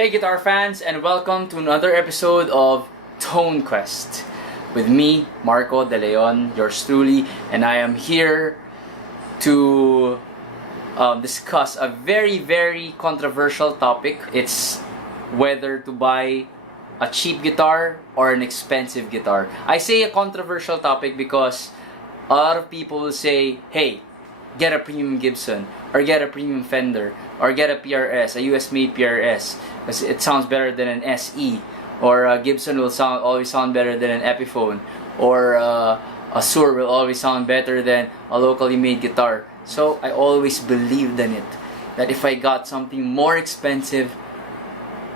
Hey guitar fans, and welcome to another episode of Tone Quest with me, Marco De Leon, yours truly, and I am here to discuss a very controversial topic. It's whether to buy a cheap guitar or an expensive guitar. I say a controversial topic because a lot of people will say, hey, get a premium Gibson, or get a premium Fender, or get a PRS, a US made PRS, because it sounds better than an SE, or a Gibson will always sound better than an Epiphone, or a Sur will always sound better than a locally made guitar. So I always believed in it, that if I got something more expensive,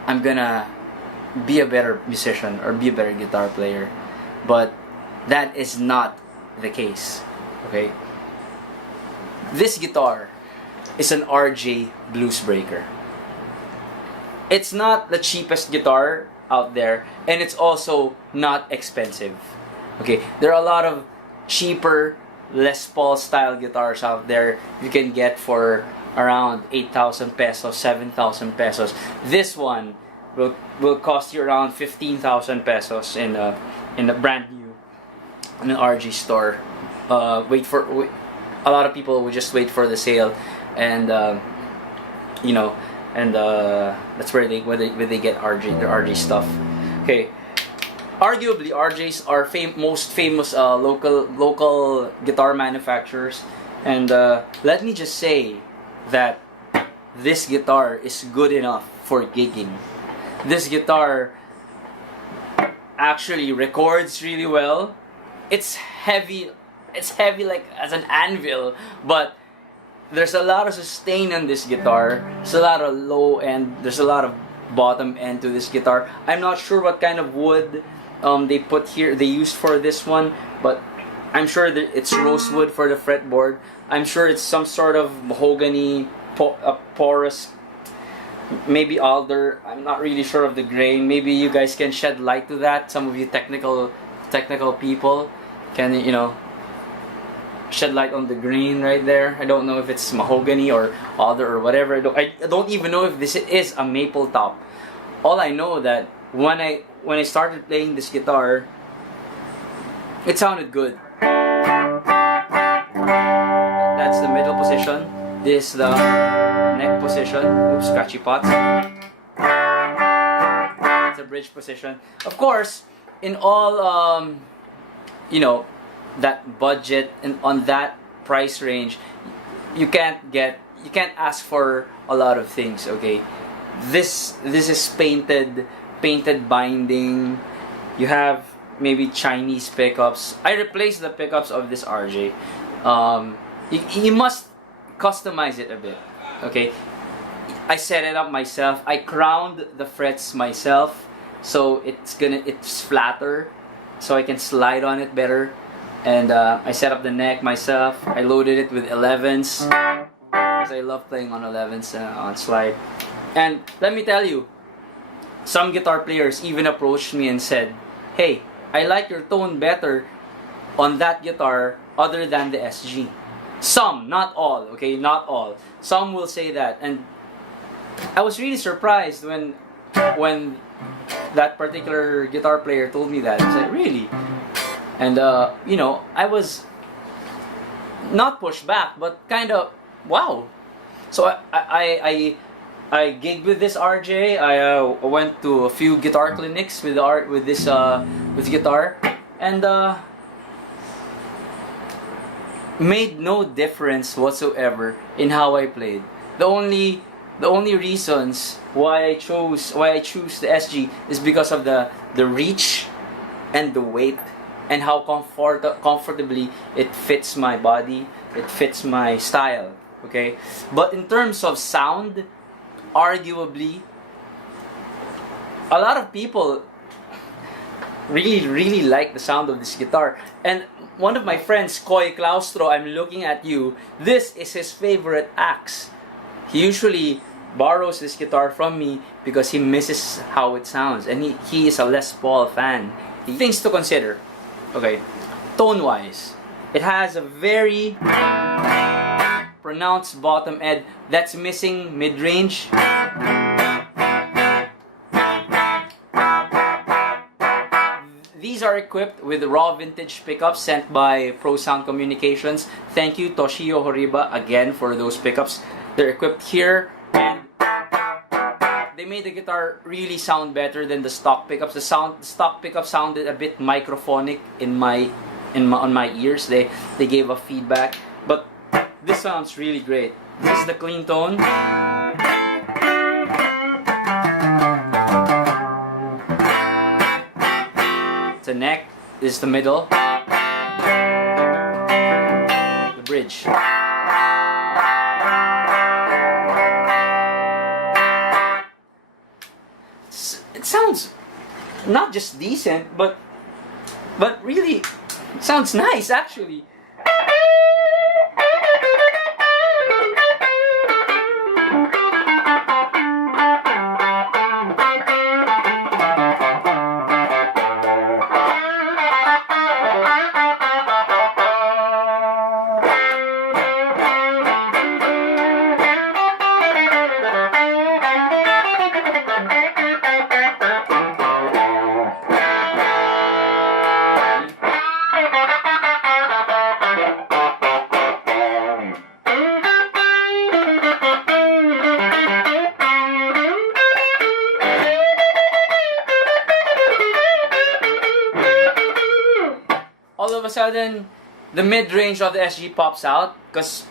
I'm gonna be a better musician or be a better guitar player. But that is not the case. Okay, this guitar is an RJ Bluesbreaker. It's not the cheapest guitar out there, and it's also not expensive. Okay, there are a lot of cheaper Les Paul style guitars out there you can get for around 8,000 pesos, 7,000 pesos. This one will cost you around 15,000 pesos in a brand new in an RG store. A lot of people will just wait for the sale, and that's where they get their RG stuff. Okay, arguably RJs are most famous local guitar manufacturers, and let me just say that this guitar is good enough for gigging. This guitar actually records really well. It's heavy like as an anvil, but there's a lot of sustain on this guitar. There's a lot of low end, there's a lot of bottom end to this guitar. I'm not sure what kind of wood they used for this one, but I'm sure that it's rosewood for the fretboard. I'm sure it's some sort of mahogany, porous, maybe alder. I'm not really sure of the grain. Maybe you guys can shed light to that. Some of you technical people can, shed light on the grain right there. I don't know if it's mahogany or alder or whatever. I don't even know if this is a maple top. All I know that when I started playing this guitar, it sounded good. That's the middle position. This is the neck position. Oops, scratchy pots. It's a bridge position. Of course, in all that budget and on that price range, you can't ask for a lot of things. Okay, this is painted binding. You have maybe Chinese pickups. I replaced the pickups of this RJ. You must customize it a bit. Okay, I set it up myself. I crowned the frets myself, so it's flatter, so I can slide on it better. And I set up the neck myself. I loaded it with 11s because I love playing on 11s on slide. And let me tell you, some guitar players even approached me and said, hey, I like your tone better on that guitar other than the SG. Some, not all, okay, not all. Some will say that, and I was really surprised when that particular guitar player told me that. I said, really? And I was not pushed back, but kind of wow. So I gigged with this RJ. I went to a few guitar clinics with this guitar, and made no difference whatsoever in how I played. The only reasons why I choose the SG is because of the reach and the weight, and how comfortably it fits my body, it fits my style. Okay, but in terms of sound, arguably, a lot of people really like the sound of this guitar. And one of my friends, Koy Claustro, I'm looking at you, this is his favorite axe. He usually borrows this guitar from me because he misses how it sounds, and he is a Les Paul fan. Things to consider. Okay, tone-wise, it has a very pronounced bottom end that's missing mid-range. are equipped with raw vintage pickups sent by Pro Sound Communications. Thank you, Toshio Horiba, again for those pickups. They're equipped here, and they made the guitar really sound better than the stock pickups. The stock pickup sounded a bit microphonic on my ears. They gave a feedback, but this sounds really great. This is the clean tone. The neck is the middle. The bridge. It sounds not just decent, but really it sounds nice actually. All of a sudden, the mid-range of the SG pops out because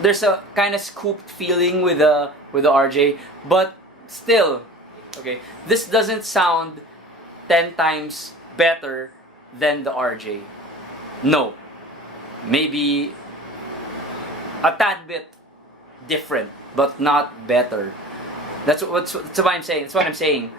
there's a kind of scooped feeling with the RJ, but still, okay, this doesn't sound 10 times better than the RJ. No, maybe a tad bit different, but not better. That's what I'm saying. That's what I'm saying.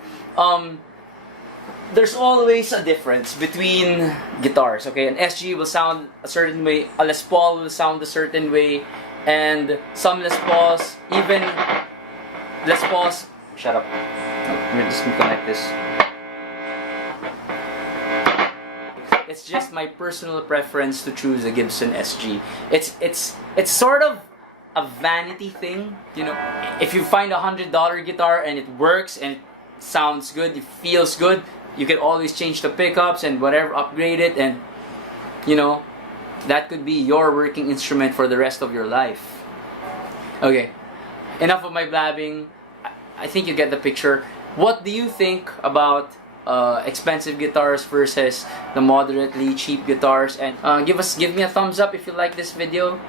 There's always a difference between guitars, okay? An SG will sound a certain way, a Les Paul will sound a certain way, and some Les Pauls, even Les Pauls, shut up, let me just connect this. It's just my personal preference to choose a Gibson SG. It's sort of a vanity thing, you know. If you find $100 guitar and it works and it sounds good, it feels good, you can always change the pickups and whatever, upgrade it, and you know, that could be your working instrument for the rest of your life. Okay, enough of my blabbing. I think you get the picture. What do you think about expensive guitars versus the moderately cheap guitars? And give me a thumbs up if you like this video,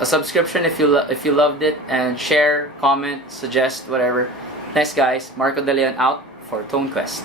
a subscription if you loved it, and share, comment, suggest, whatever. Thanks guys. Marco De Leon out for Tone Quest.